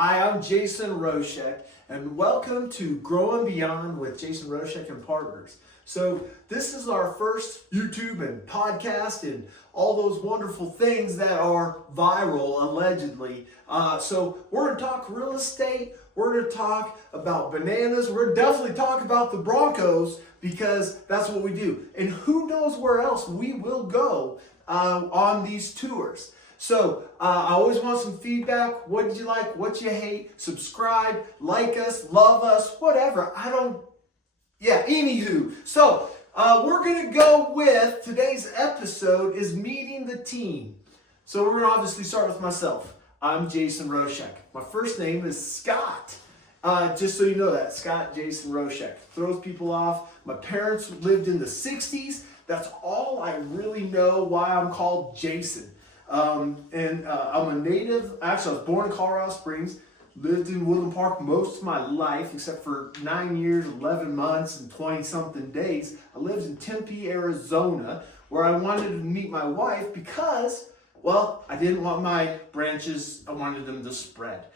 Hi, I'm Jason Roshek, and welcome to Grow and Beyond with Jason Roshek and Partners. So this is our first YouTube and podcast and all those wonderful things that are viral, allegedly. So we're going to talk real estate. We're going to talk about bananas. We're definitely talk about the Broncos because that's what we do. And who knows where else we will go on these tours. So I always want some feedback. What did you like? What you hate? Subscribe, like us, love us, whatever. Anywho. So we're going to go with today's episode is meeting the team. So we're going to obviously start with myself. I'm Jason Roshek. My first name is Scott. Just so you know that, Scott Jason Roshek. Throws people off. My parents lived in the 60s. That's all I really know why I'm called Jason. I'm a native. Actually, I was born in Colorado Springs, lived in Woodland Park most of my life, except for 9 years, 11 months, and 20-something days. I lived in Tempe, Arizona, where I wanted to meet my wife because, well, I didn't want my branches, I wanted them to spread.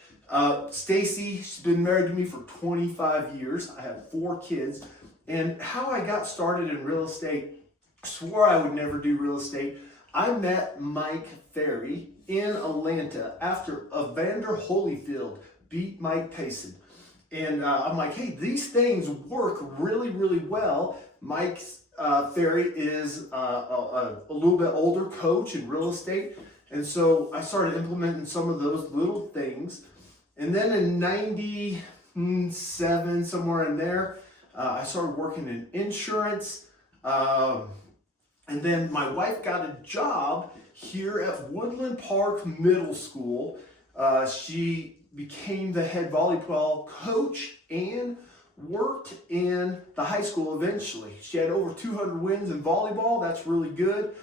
Stacy, she's been married to me for 25 years. I have 4 kids. And how I got started in real estate, swore I would never do real estate. I met Mike Ferry in Atlanta after Evander Holyfield beat Mike Tyson. And I'm like, hey, these things work really, really well. Mike Ferry is a little bit older coach in real estate. And so I started implementing some of those little things. And then in 97, somewhere in there, I started working in insurance. And then my wife got a job here at Woodland Park Middle School. She became the head volleyball coach and worked in the high school eventually. She had over 200 wins in volleyball. That's really good.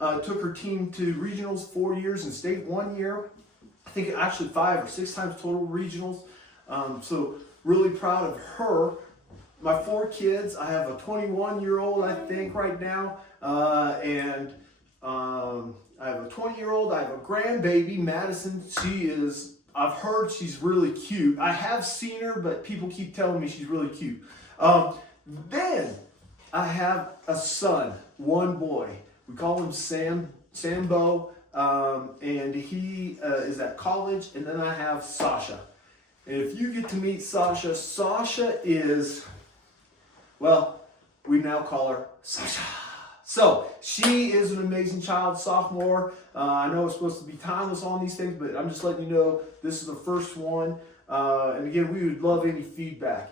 Took her team to regionals 4 years and state 1 year. I think actually 5 or 6 times total regionals. So really proud of her. My 4 kids, I have a 21-year-old, I think, right now. And I have a 20-year-old. I have a grandbaby, Madison. I've heard she's really cute. I have seen her, but people keep telling me she's really cute. Then I have a son, one boy. We call him Sambo, and he is at college. And then I have Sasha. And if you get to meet Sasha, Sasha is, well, we now call her Sasha. So she is an amazing child, sophomore. I know it's supposed to be timeless on these things, but I'm just letting you know this is the first one. And again, we would love any feedback.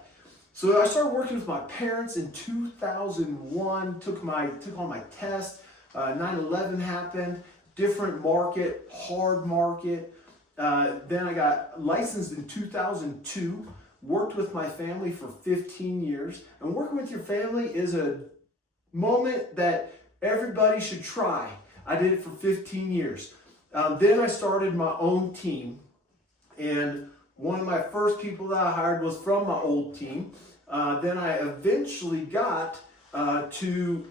So I started working with my parents in 2001, took on my test. 9/11 happened, different market, hard market. Then I got licensed in 2002. Worked with my family for 15 years. And working with your family is a moment that everybody should try. I did it for 15 years. Then I started my own team. And one of my first people that I hired was from my old team. Then I eventually got to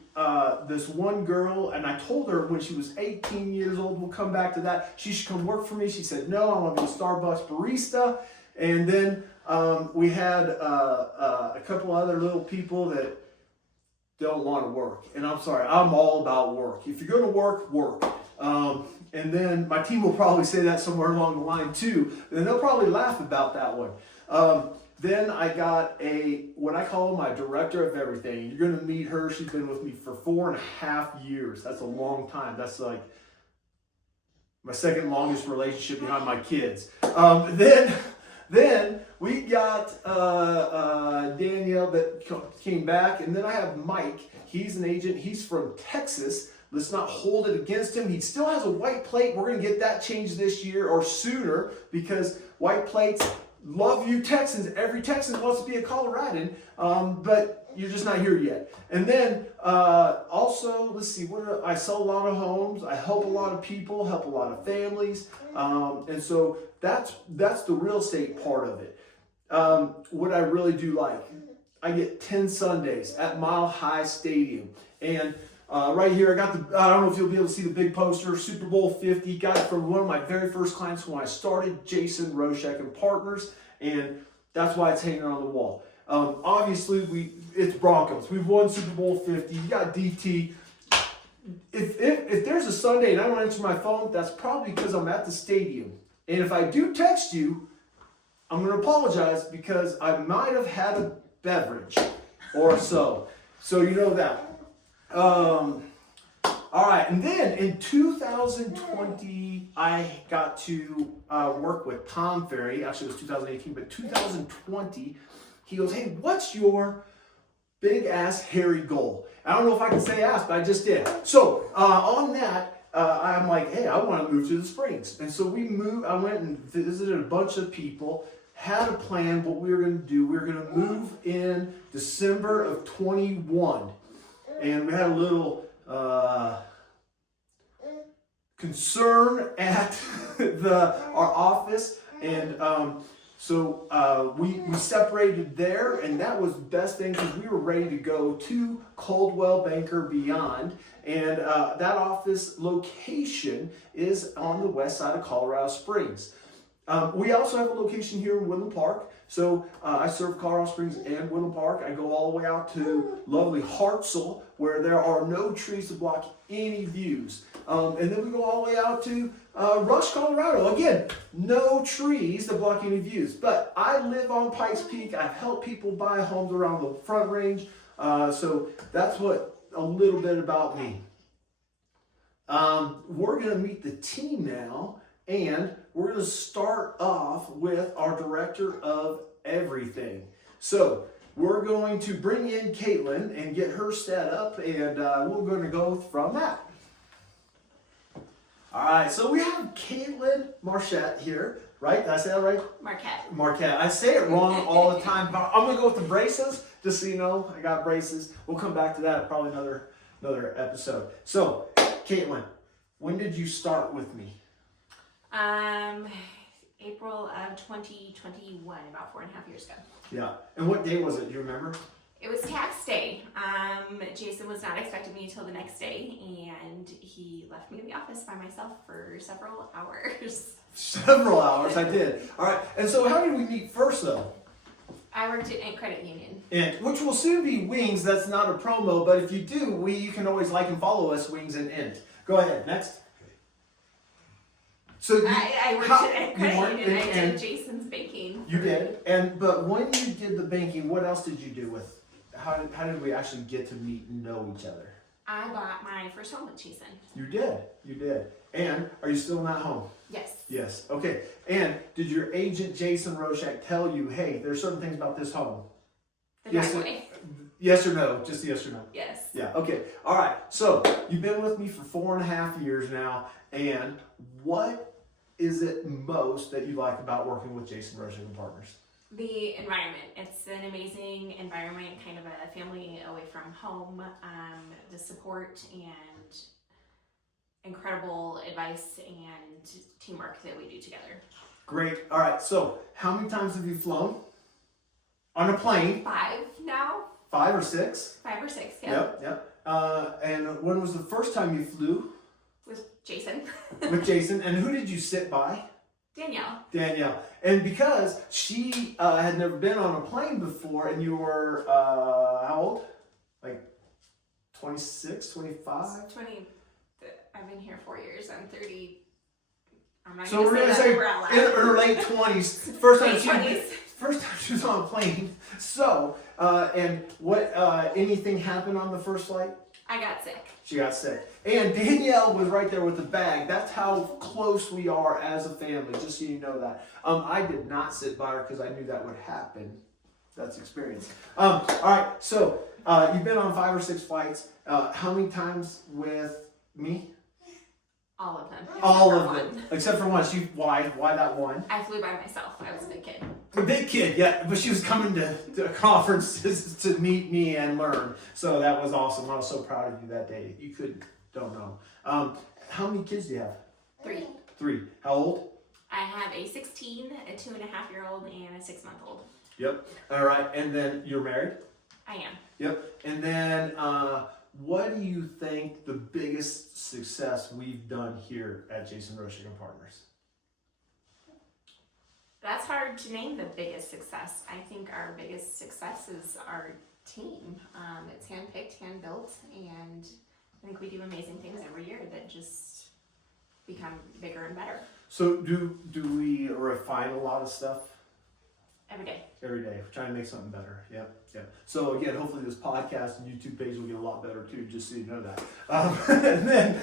this one girl, and I told her when she was 18 years old, we'll come back to that, she should come work for me. She said, no, I want to be a Starbucks barista. And then we had a couple other little people that don't want to work. And I'm sorry, I'm all about work. If you're going to work, work. And then my team will probably say that somewhere along the line too. And they'll probably laugh about that one. Then I got what I call my director of everything. You're going to meet her. She's been with me for 4.5 years. That's a long time. That's like my second longest relationship behind my kids. Then we got Danielle that came back, and then I have Mike. He's an agent. He's from Texas. Let's not hold it against him. He still has a white plate. We're going to get that changed this year or sooner because white plates, love you Texans. Every Texan wants to be a Coloradan, but you're just not here yet. And then also, let's see, I sell a lot of homes. I help a lot of people, help a lot of families. And so that's the real estate part of it. What I really do like, I get 10 Sundays at Mile High Stadium. And Right here, I got I don't know if you'll be able to see the big poster, Super Bowl 50. Got it from one of my very first clients when I started, Jason Roshek Partners, and that's why it's hanging on the wall. Obviously, it's Broncos. We've won Super Bowl 50. You got DT. If there's a Sunday and I don't answer my phone, that's probably because I'm at the stadium. And if I do text you, I'm going to apologize because I might have had a beverage or so. So you know that. All right, and then in 2020, I got to work with Tom Ferry. Actually, it was 2018, but 2020, he goes, hey, what's your big ass hairy goal? I don't know if I can say ass, but I just did. So on that, I'm like, hey, I want to move to the Springs. And so we moved. I went and visited a bunch of people, had a plan what we were going to do. We were going to move in December of 21. And we had a little concern at our office. And so we separated there, and that was the best thing because we were ready to go to Coldwell Banker Beyond. And that office location is on the west side of Colorado Springs. We also have a location here in Woodland Park. So I serve Colorado Springs and Woodland Park. I go all the way out to lovely Hartselle, where there are no trees to block any views. And then we go all the way out to Rush, Colorado. Again, no trees to block any views. But I live on Pikes Peak. I've helped people buy homes around the Front Range. So that's what a little bit about me. We're going to meet the team now. And we're going to start off with our director of everything. So we're going to bring in Caitlin and get her set up, and we're going to go from that. All right, so we have Caitlin Marchette here, right? Did I say that right? Marquette. I say it wrong all the time, but I'm going to go with the braces, just so you know. I got braces. We'll come back to that probably another episode. So, Caitlin, when did you start with me? April of 2021, about 4.5 years ago. Yeah. And what day was it? Do you remember? It was tax day. Jason was not expecting me until the next day, and he left me in the office by myself for several hours. Several hours, I did. All right. And so how did we meet first, though? I worked at Ant Credit Union. And which will soon be Wings. That's not a promo, but if you do, you can always like and follow us, Wings and Int. Go ahead. Next. So I worked at Credit Union. I did Jason's banking. You did, but when you did the banking, what else did you do with? How did we actually get to meet and know each other? I bought my first home with Jason. You did. And are you still in that home? Yes. Yes. Okay. And did your agent Jason Roshek tell you, hey, there's certain things about this home? Yes or no? Just yes or no? Yes. Yeah. Okay. All right. So you've been with me for 4.5 years now, and what is it most that you like about working with Jason Roshek Partners? The environment. It's an amazing environment, kind of a family away from home. The support and incredible advice and teamwork that we do together. Great. All right. So how many times have you flown on a plane? 5 now. 5 or 6? 5 or 6, yeah. Yep. And when was the first time you flew? With Jason. With Jason. And who did you sit by? Danielle. And because she had never been on a plane before, and you were, how old? Like 26, 25? 20. I've been here 4 years. I'm 30. I'm not so we're going to say in her late 20s. First time she was on a plane. So, and what, anything happened on the first flight? I got sick. She got sick. And Danielle was right there with the bag. That's how close we are as a family, just so you know that. I did not sit by her because I knew that would happen. That's experience. All right, so you've been on 5 or 6 flights. How many times with me? All of them. All of them. Except for one. Why that one? I flew by myself. I was a big kid. A big kid, yeah. But she was coming to a conference to meet me and learn. So that was awesome. I was so proud of you that day. You don't know. How many kids do you have? 3. 3. How old? I have a 16, a 2.5-year-old, and a 6-month-old. Yep. All right. And then you're married? I am. Yep. And then what do you think the biggest success we've done here at Jason Roshek Partners? That's hard to name the biggest success. I think our biggest success is our team. It's hand-picked, hand-built, and I think we do amazing things every year that just become bigger and better. So do we refine a lot of stuff? Every day. Every day. We're trying to make something better. Yep. So again, hopefully this podcast and YouTube page will get a lot better too, just so you know that. And then,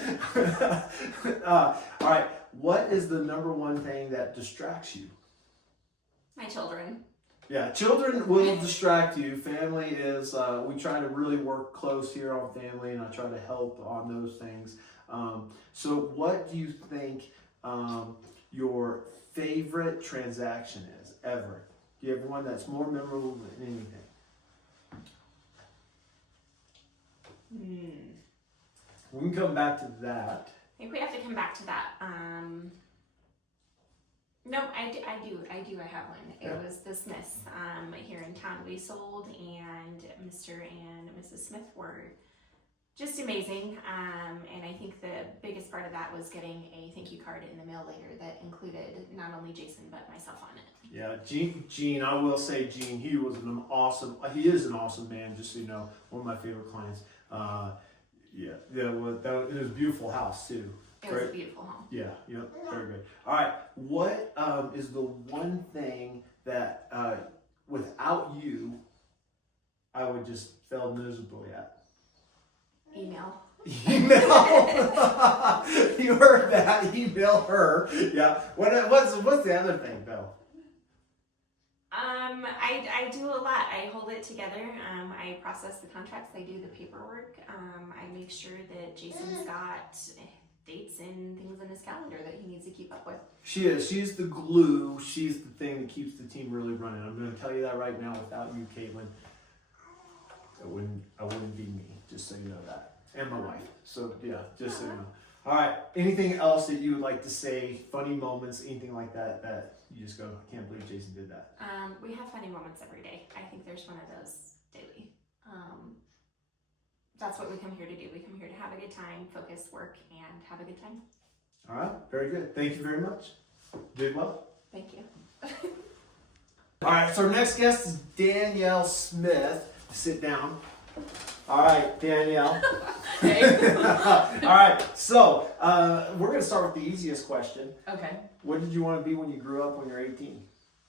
all right, what is the number one thing that distracts you? My children. Yeah, children will distract you. Family is, we try to really work close here on family, and I try to help on those things. So what do you think your favorite transaction is ever? Do you have one that's more memorable than anything? We can come back to that. I think we have to come back to that. No, I do. I have one. It was the Smiths here in town we sold, and Mr. and Mrs. Smith were just amazing. And I think the biggest part of that was getting a thank you card in the mail later that included not only Jason but myself on it. Yeah, Gene, I will say Gene, he is an awesome man, just so you know, one of my favorite clients. It was a beautiful house too. It was a beautiful home. Yeah, very good. All right, what is the one thing that without you, I would just fail miserably at? Email. You heard that? Email her. Yeah. What's the other thing though? I do a lot. I hold it together. I process the contracts. I do the paperwork. I make sure that Jason's got dates and things in his calendar that he needs to keep up with. She is. She's the glue. She's the thing that keeps the team really running. I'm going to tell you that right now. Without you, Caitlin, I wouldn't be me. Just so you know that, and my wife. So yeah, just so you know. All right. Anything else that you would like to say? Funny moments, anything like that that you just go, I can't believe Jason did that. We have funny moments every day. I think there's one of those daily. That's what we come here to do. We come here to have a good time, focus, work, and have a good time. All right. Very good. Thank you very much. Did well. Thank you. All right. So our next guest is Danielle Smith. Sit down. All right, Danielle. Hey. All right, so we're going to start with the easiest question. Okay. What did you want to be when you grew up when you were 18?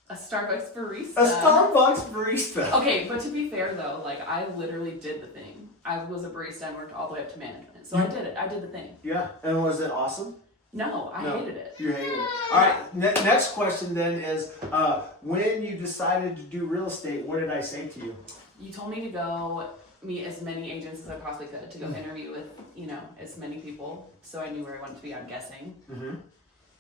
A Starbucks barista. A Starbucks barista. Okay, but to be fair though, like I literally did the thing. I was a barista and worked all the way up to management. So I did it. I did the thing. Yeah, and was it awesome? No, I hated it. You hated it. All right, next question then is, when you decided to do real estate, what did I say to you? You told me to go meet as many agents as I possibly could, to go interview with, as many people, so I knew where I wanted to be, I'm guessing. Mm-hmm.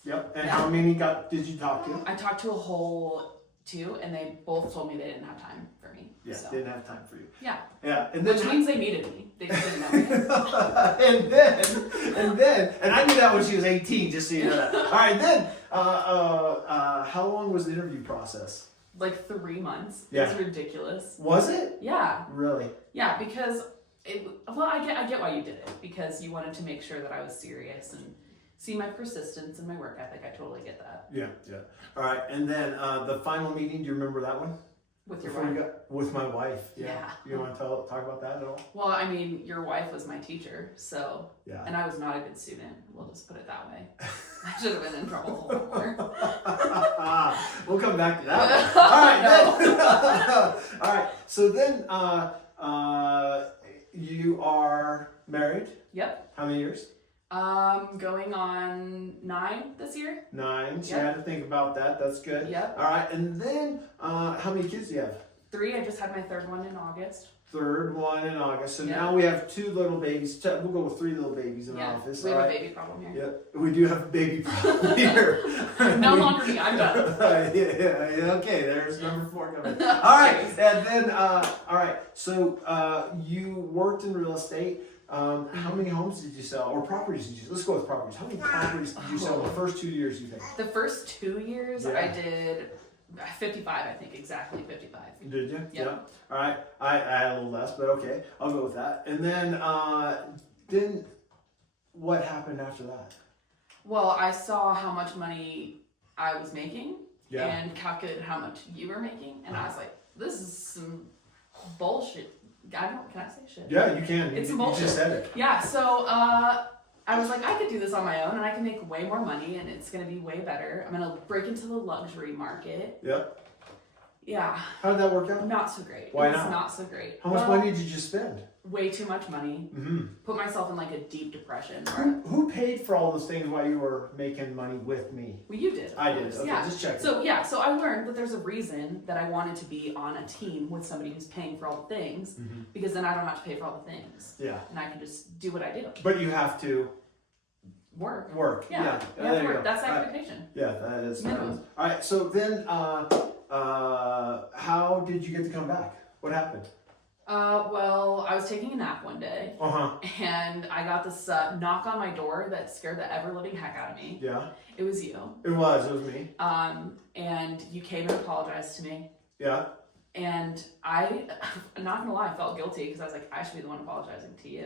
Yep. And how many did you talk to? I talked to a whole 2, and they both told me they didn't have time for me. Yeah, so. didn't have time for you. Yeah. Yeah. And which means they needed me. They just didn't know me. and I knew that when she was 18, just so you know that. All right, then, how long was the interview process? Like 3 months. Yeah. It was ridiculous. Was it? Yeah. Really? Yeah, because I get why you did it, because you wanted to make sure that I was serious and see my persistence and my work ethic. I totally get that. Yeah. All right, and then the final meeting, do you remember that one? With your wife? With my wife. Yeah. You want to talk about that at all? Well, I mean, your wife was my teacher, so yeah. And I was not a good student. We'll just put it that way. I should have been in trouble a whole lot more. We'll come back to that one. All right. Then, all right. So then, you are married. Yep. How many years? Going on 9 this year. 9. So Yep. you had to think about that. That's good. Yep. All right. And then, how many kids do you have? 3. I just had my 3rd one in August. 3rd one in August. So Yep. now we have 2 little babies. We'll go with 3 little babies in our office. We have all a right? baby problem here. Yep. We do have a baby problem here. No longer me. I'm done. yeah. Okay. There's number 4 coming. All right. And then, all right. So, you worked in real estate. How many homes did you sell, or properties did you? Let's go with properties. How many properties did you sell in the first 2 years? You think? The first 2 years, Yeah. I did 55, I think, exactly 55. Did you? Yeah. All right. I had a little less, but okay, I'll go with that. And then what happened after that? Well, I saw how much money I was making Yeah. and calculated how much you were making, and I was like, this is some bullshit. Can I say shit? Yeah, you can. It's you bullshit. just said it. Yeah, so I was like, I could do this on my own and I can make way more money and it's going to be way better. I'm going to break into the luxury market. Yep. Yeah. How did that work out? Not so great. Why It was not? not so great. How much money did you spend? Way too much money. Mm-hmm. Put myself in like a deep depression. Who paid for all those things while you were making money with me? Well, you did. I did. Okay, Yeah. just checking. So I learned that there's a reason that I wanted to be on a team with somebody who's paying for all the things, Mm-hmm. because then I don't have to pay for all the things. Yeah. And I can just do what I do. But you have to Work. Yeah. You have There to you work. go. That's the All right. expectation. Yeah, that is. Minimum. All right. So then, how did you get to come back? What happened? Well, I was taking a nap one day. Uh-huh. And I got this knock on my door that scared the ever-living heck out of me. Yeah. It was you. It was me. And you came and apologized to me. Yeah. And I'm not gonna lie, I felt guilty because I was like, I should be the one apologizing to you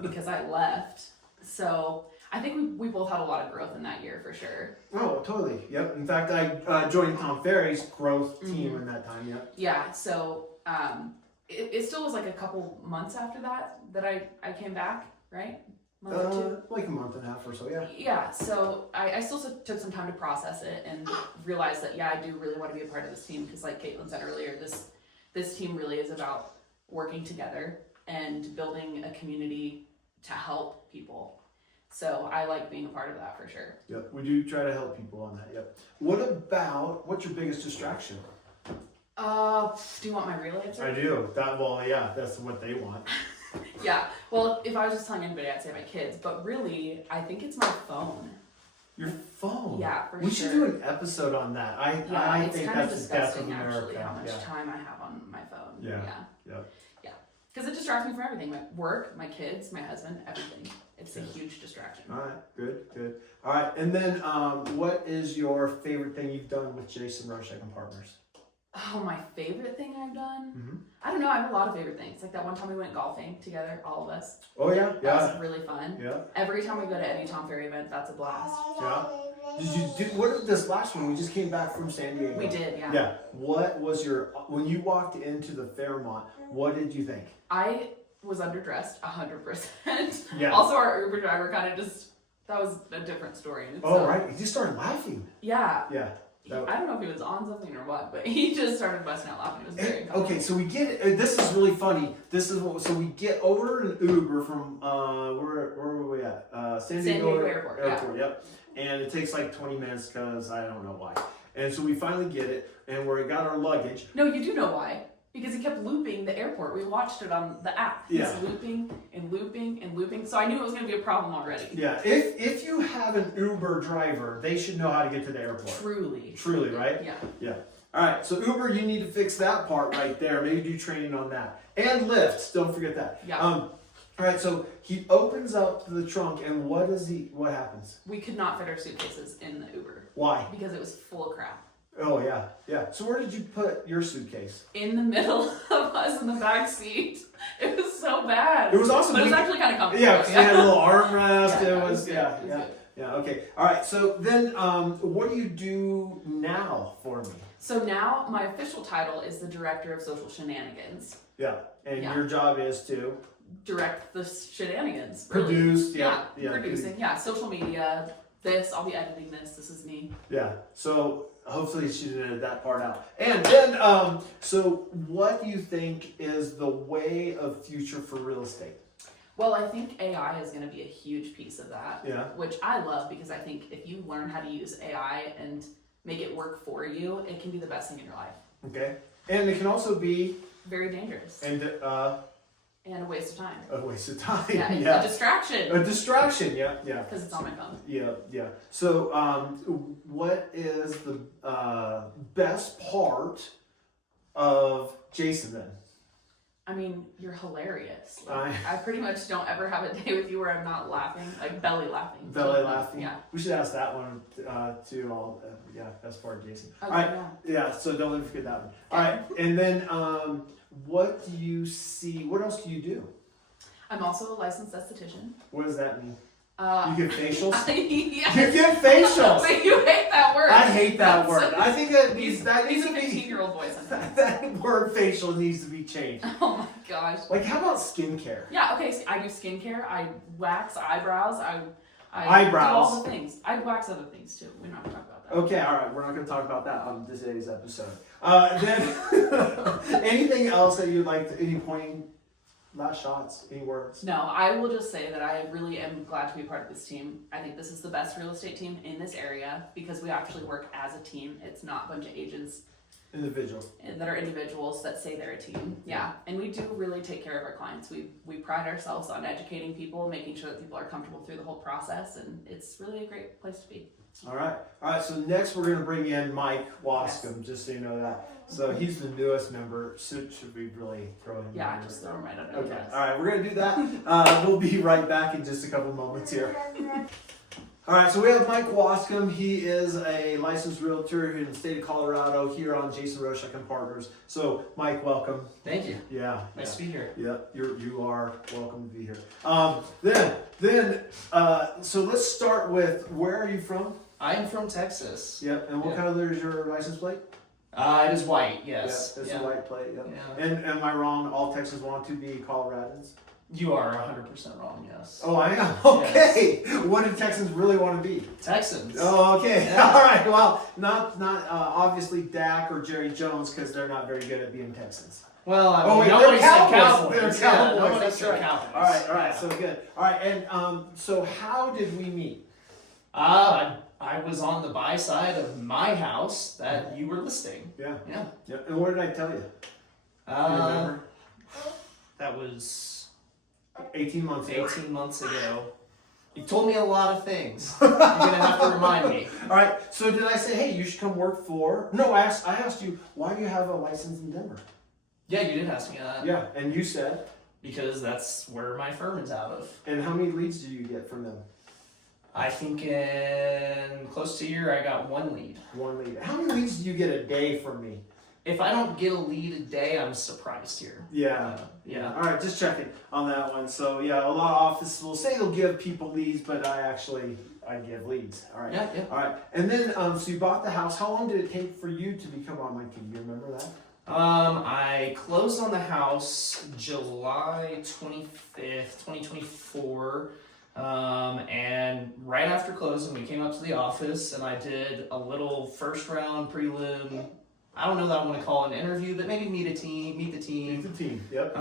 because I left. So I think we both had a lot of growth in that year for sure. Oh, totally. Yep. In fact, I joined Tom Ferry's growth team in that time. Yep. Yeah. So it still was like a couple months after that I came back, right? Month or two. Like a month and a half or so. Yeah. Yeah, so I still took some time to process it and realize that, yeah, I do really want to be a part of this team because, like Caitlin said earlier, this team really is about working together and building a community to help people. So I like being a part of that for sure. Yep. We do try to help people on that. Yep. What's your biggest distraction? Do you want my real answer? I do. Yeah, that's what they want. Yeah, well, if I was just telling anybody, I'd say my kids, but really, I think it's my phone. Your phone. Yeah, for sure. We should do an episode on that. I It's think kind of that's the death of disgusting, America. actually, how much Yeah. time I have on my phone. Yeah. Yeah. Yep. Because it distracts me from everything. My work, my kids, my husband, everything. It's a Yes. huge distraction. All right. Good. All right. And then, what is your favorite thing you've done with Jason Roshek and Partners? Oh, my favorite thing I've done? Mm-hmm. I don't know. I have a lot of favorite things. Like that one time we went golfing together, all of us. Oh yeah. That Yeah. was really fun. Yeah. Every time we go to any Tom Ferry event, that's a blast. Yeah. Did you do what did this last one? We just came back from San Diego. We did, yeah. Yeah. What was when you walked into the Fairmont? What did you think? I was underdressed 100%. Yeah. Also, our Uber driver kind of that was a different story. Oh right. He just started laughing. Yeah. Yeah. I don't know if he was on something or what, but he just started busting out laughing. It was very funny. Okay, so we get this is really funny. So we get over an Uber from where were we at? San Diego Airport. Yep. And it takes like 20 minutes because I don't know why. And so we finally get it, and we got our luggage. No, you do know why. Because he kept looping the airport. We watched it on the app. He's looping and looping and looping. So I knew it was going to be a problem already. Yeah, if you have an Uber driver, they should know how to get to the airport. Truly, right? Yeah. All right, so Uber, you need to fix that part right there. Maybe do training on that. And Lyft, don't forget that. Yeah. All right, so he opens up the trunk, and what happens? We could not fit our suitcases in the Uber. Why? Because it was full of crap. Oh, yeah. So where did you put your suitcase? In the middle of us in the back seat. It was so bad. It was awesome. But it was actually kind of comfortable. Yeah, because you had a little armrest. Yeah, it was good. yeah, It was yeah. good. Yeah, okay. All right, so then what do you do now for me? So now my official title is the Director of Social Shenanigans. Yeah, and Yeah. your job is to? Direct the shenanigans. Really. Produce, Producing, social media, I'll be editing this is me. Yeah, so hopefully she didn't edit that part out. And then, so what do you think is the way of future for real estate? Well, I think AI is going to be a huge piece of that, Yeah. which I love because I think if you learn how to use AI and make it work for you, it can be the best thing in your life. Okay, and it can also be Very dangerous. and And a waste of time. a waste of time. Yeah, Yeah, a distraction. a distraction. Yeah. Because it's on my phone. Yeah. So, what is the best part of Jason then? I mean, you're hilarious. Like, I pretty much don't ever have a day with you where I'm not laughing, like belly laughing. Belly laughing. Yeah. We should ask that one too. Yeah, that's part of Jason. Okay, All right. yeah. Yeah. So don't let me forget that one. All right. And then what do you see? What else do you do? I'm also a licensed esthetician. What does that mean? You You get facials. yes. You get facials. Wait, you hate that word. I hate that word. So- I think that He's needs a to be 15-year-old boy sometimes. that word facial needs to be changed. Oh my gosh. Like, how about skincare? Yeah, okay, so I do skincare, I wax eyebrows, I Eyebrows. do all the things. I wax other things too. We're not gonna talk about that. Okay, all right. We're not going to talk about that on today's episode. Then, anything else that you'd like to, any pointing, last shots, any words? No, I will just say that I really am glad to be part of this team. I think this is the best real estate team in this area because we actually work as a team. It's not a bunch of agents Individual. that are individuals that say they're a team. Yeah, and we do really take care of our clients. We pride ourselves on educating people, making sure that people are comfortable through the whole process, and it's really a great place to be. All right. All right. So next we're going to bring in Mike Wascom, just so you know that. So he's the newest member. Should we really throw him in? Yeah, there? just throw them right under the Okay. bus. All right. We're going to do that. We'll be right back in just a couple moments here. All right, so we have Mike Wascom. He is a licensed realtor in the state of Colorado here on Jason Roshek Partners. So, Mike, welcome. Thank you. Yeah. Nice to be here. Yeah, you are welcome to be here. So let's start with, where are you from? I am from Texas. Yeah, and what Yeah. color is your license plate? It is white, yes. Yeah, it's a white plate. Yeah. Yeah. And am I wrong? All Texans want to be Coloradans? You are 100% wrong, yes. Oh, I am. Okay. What do Texans really want to be? Texans. Oh, okay. Yeah. All right. Well, not obviously Dak or Jerry Jones, because they're not very good at being Texans. Well, I mean, Oh, wait, nobody they're said Cowboys. Cowboys. They're Yeah, Cowboys, nobody that's said right. Cowboys. All right. Yeah. So good. All right. And so how did we meet? I was on the buy side of my house that you were listing. Yeah. Yeah. Yeah. And what did I tell you? Do you remember? That was 18 months ago. 18 months ago. You told me a lot of things. You're gonna have to remind me. All right. So did I say, hey, you should come work for? No, I asked you, why do you have a license in Denver? Yeah, you did ask me that. Yeah. And you said. Because that's where my firm is out of. And how many leads do you get from them? I think in close to a year I got one lead. One lead. How many leads do you get a day from me? If I don't get a lead a day, I'm surprised here. Yeah. Yeah. All right, just checking on that one. So yeah, a lot of offices will say they'll give people leads, but I give leads. All right. Yeah, yeah. All right. And then so you bought the house. How long did it take for you to become on my team? You remember that? I closed on the house July 25th, 2024. And right after closing, we came up to the office and I did a little first round prelim. I don't know that I want to call it an interview, but maybe meet the team. Meet the team. Yep.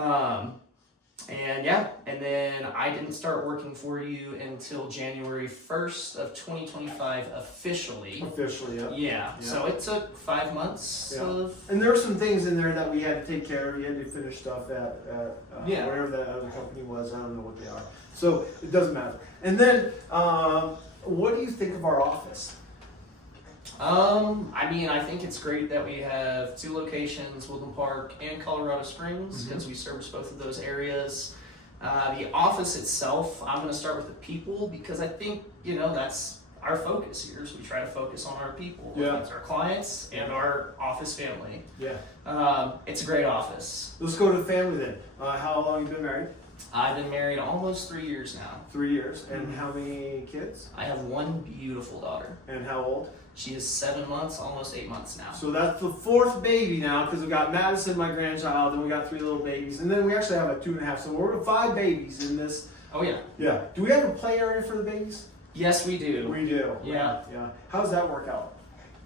And yeah, and then I didn't start working for you until January 1st of 2025 officially. Officially, yep. Yeah, so it took 5 months Yeah. of. And there were some things in there that we had to take care of. We had to finish stuff at Yeah. wherever that other company was. I don't know what they are. So it doesn't matter. And then, what do you think of our office? I mean, I think it's great that we have 2 locations, Woodland Park and Colorado Springs, because we service both of those areas. The office itself, I'm going to start with the people because I think, that's our focus here. So we try to focus on our people. Yeah. It's our clients and our office family. Yeah. It's a great office. Let's go to the family then. How long have you been married? I've been married almost 3 years now. 3 years. And how many kids? I have one beautiful daughter. And how old? She is 7 months, almost 8 months now. So that's the 4th baby now, because we got Madison, my grandchild, and we got 3 little babies, and then we actually have a 2.5. So we're 5 babies in this. Oh yeah. Yeah. Do we have a play area for the babies? Yes, we do. We do. Yeah. Yeah. How does that work out?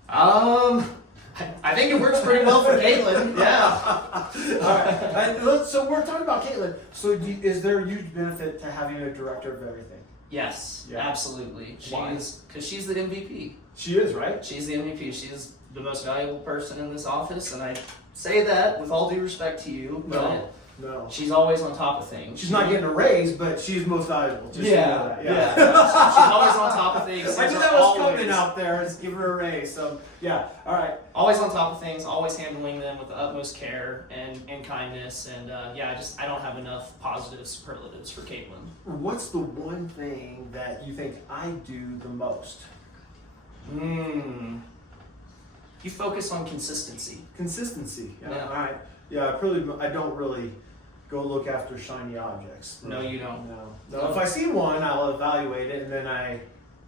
I think it works pretty well for Caitlin. Yeah. All right. So we're talking about Caitlin. So is there a huge benefit to having a director of everything? Yes, Yeah. absolutely. Why? Because she's the MVP. She is, right? She's the MVP. She's the most valuable person in this office, and I say that with all due respect to you, but No. She's always on top of things. She's not getting a raise, but she's most valuable. Just so you know that. yeah. She's always on top of things. I Things knew are that was always- coming out there. Let's give her a raise. So yeah, all right. Always on top of things, always handling them with the utmost care and kindness, and I don't have enough positive superlatives for Caitlin. What's the one thing that you think I do the most? You focus on consistency. Consistency. Yeah. All right. Yeah, I don't really go look after shiny objects. No, you don't. No. If I see one, I'll evaluate it, and then I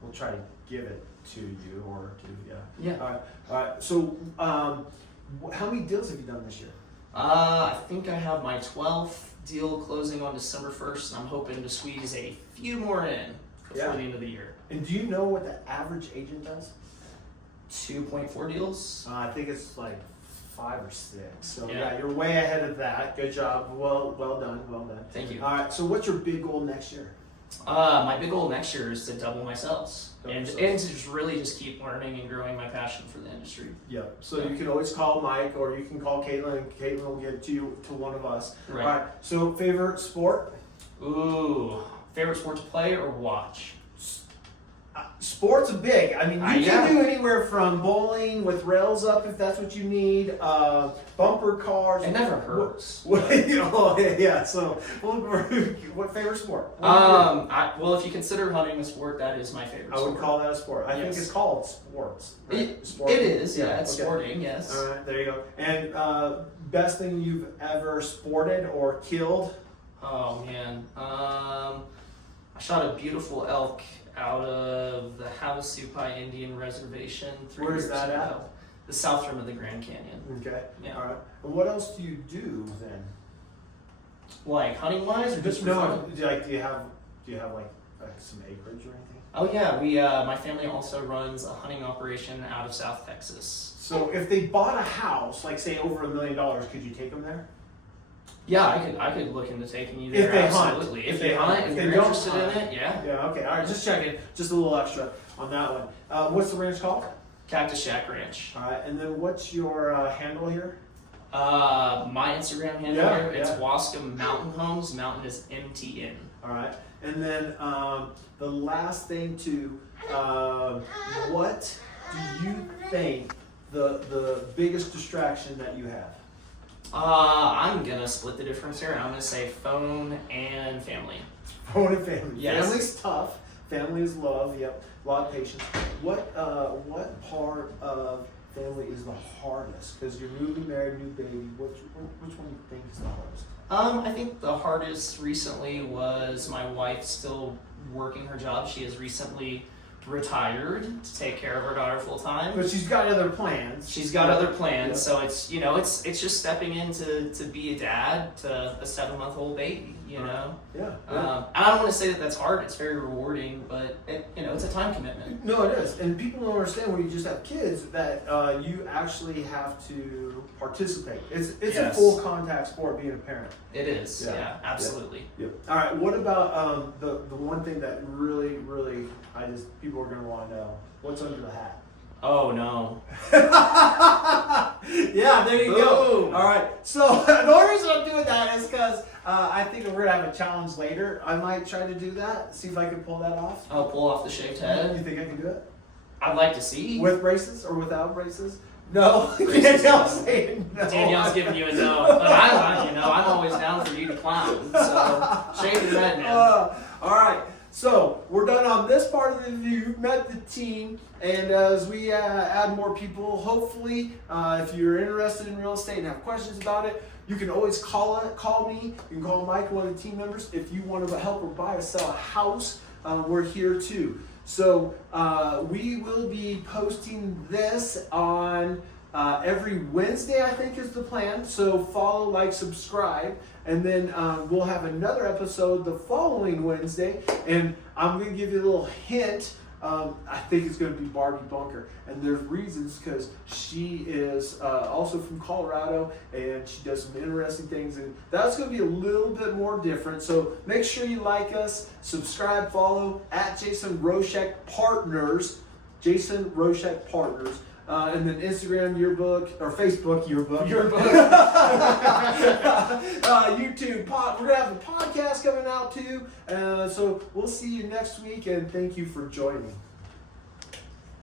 will try to give it to you or to Yeah. All right. So, how many deals have you done this year? I think I have my 12th deal closing on December 1st, and I'm hoping to squeeze a few more in before the end of the year. And do you know what the average agent does? 2.4 deals. I think it's like 5 or 6. So Yeah. yeah, you're way ahead of that. Good job. Well done. Thank you. All right. So what's your big goal next year? My big goal next year is to double my sales Double and sales. to just really just keep learning and growing my passion for the industry. Yep. So you can always call Mike or you can call Caitlin. And Caitlin will get to one of us. Right. All right. So favorite sport? Ooh, favorite sport to play or watch? Sports are big. I mean, you Yeah. can do anywhere from bowling with rails up if that's what you need. Bumper cars. It never hurts. Oh yeah. So what favorite sport? Well, if you consider hunting a sport, that is my favorite I would sport. call that a sport. I think Yes. it's called sports. Right? It is, yeah, it's okay. sporting, yes. All right, there you go. And best thing you've ever sported or killed? Oh man, I shot a beautiful elk out of the Havasupai Indian Reservation. Where's years that ago. at? The south rim of the Grand Canyon. Okay. Yeah. All right. And what else do you do then? Like hunting wise, or just for fun? Do you have like some acreage or anything? Oh yeah, we my family also runs a hunting operation out of South Texas. So if they bought a house, like say over $1 million, could you take them there? Yeah, I could look into taking you there. If they hunt. Absolutely. If they hunt, if If they you're don't interested hunt. in it, yeah. Yeah. Okay. All right. Just checking. Just a little extra on that one. What's the ranch called? Cactus Shack Ranch. All right. And then what's your handle here? My Instagram handle Yeah, here, it's yeah. Wascom Mountain Homes. Mountain is MTN. All right. And then the last thing too, what do you think the biggest distraction that you have? I'm gonna split the difference here. I'm gonna say phone and family. Phone and family. Yes. Family's tough. Family is love. Yep. A lot of patience. What part of family is the hardest? Because you're newly married, new baby. Which one do you think is the hardest? I think the hardest recently was my wife still working her job. She has recently retired to take care of her daughter full time. But she's got other plans. She's got other plans, Yeah. so it's just stepping in to be a dad to a 7-month-old baby, you know. Yeah. I don't want to say that that's hard. It's very rewarding, but it's a time commitment. No, it is, and people don't understand when you just have kids that you actually have to participate. It's a Yes. full contact sport being a parent. It is, Yeah. yeah, absolutely. Yep. All right. What about the one thing that really people are gonna want to know? What's under the hat? Oh no. Yeah, there you go. Boom. All right. So the only reason I'm doing that is because I think we're gonna have a challenge later. I might try to do that. See if I can pull that off. I'll pull off the shaved head. You think I can do it? I'd like to see. With braces or without braces? No. Braces, Danielle's no. saying no. Danielle's giving you a no, but I'm always down for you to clown. So shave your head, man. All right. So we're done on this part of the review. You've met the team, and as we add more people, hopefully, if you're interested in real estate and have questions about it, you can always call me. You can call Mike, one of the team members. If you want to help or buy or sell a house, we're here too. So we will be posting this on every Wednesday, I think is the plan. So follow, like, subscribe, and then we'll have another episode the following Wednesday. And I'm going to give you a little hint. I think it's going to be Barbie Bunker, and there's reasons because she is also from Colorado, and she does some interesting things, and that's going to be a little bit more different. So make sure you like us, subscribe, follow at Jason Roshek Partners. Jason Roshek Partners. And then Instagram yearbook, or Facebook yearbook. YouTube, we're going to have a podcast coming out too. So we'll see you next week, and thank you for joining.